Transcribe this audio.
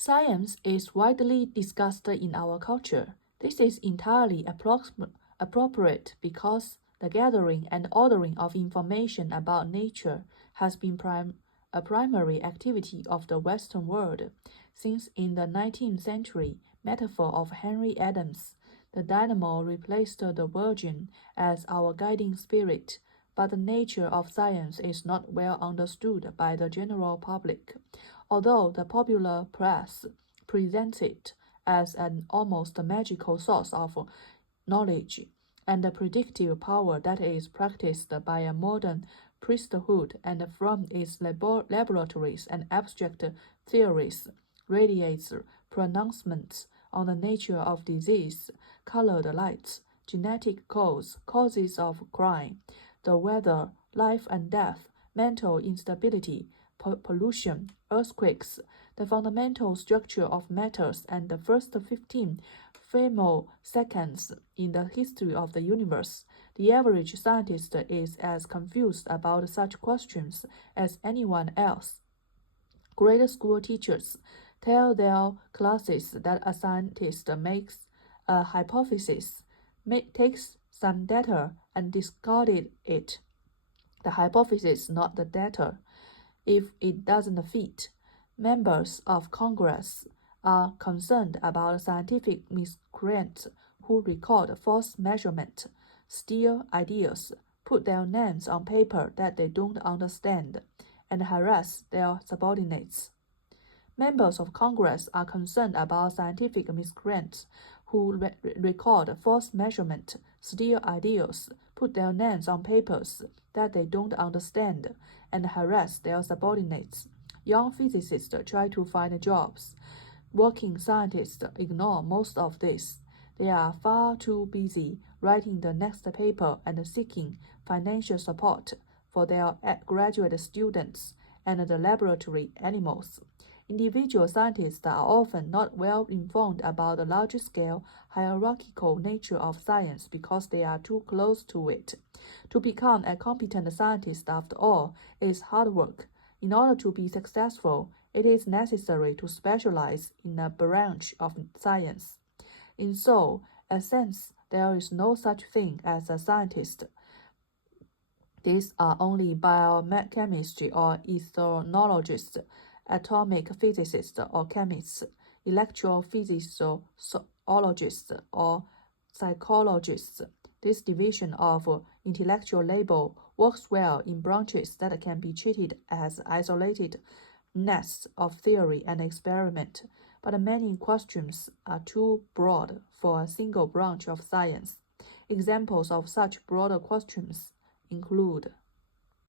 Science is widely discussed in our culture. This is entirely appropriate because the gathering and ordering of information about nature has been a primary activity of the Western world. Since in the 19th century metaphor of Henry Adams, the dynamo replaced the virgin as our guiding spirit, but the nature of science is not well understood by the general public, although the popular press presents it as an almost magical source of knowledge and the predictive power that is practiced by a modern priesthood and from its laboratories and abstract theories radiates pronouncements on the nature of disease, colored lights, genetic codes, causes of crime, the weather, life and death, mental instability, pollution, earthquakes, the fundamental structure of matters, and the first 15 femtoseconds in the history of the universe. The average scientist is as confused about such questions as anyone else. Grade school teachers tell their classes that a scientist makes a hypothesis, takes some data, and discarded it. The hypothesis, not the data. If it doesn't fit, members of Congress are concerned about scientific miscreants who record false measurements, steal ideas, put their names on paper that they don't understand, and harass their subordinates. Members of Congress are concerned about scientific miscreants who record false measurements, steal ideas, put their names on papers that they don't understand, and harass their subordinates. Young physicists try to find jobs. Working scientists ignore most of this. They are far too busy writing the next paper and seeking financial support for their graduate students and the laboratory animals. Individual scientists are often not well informed about the large-scale, hierarchical nature of science because they are too close to it. To become a competent scientist, after all, is hard work. In order to be successful, it is necessary to specialize in a branch of science. In so, a sense, there is no such thing as a scientist. These are only biochemistry or ethnologists, atomic physicists or chemists, electrophysiologists or psychologists. This division of intellectual labor works well in branches that can be treated as isolated nests of theory and experiment, but many questions are too broad for a single branch of science. Examples of such broader questions include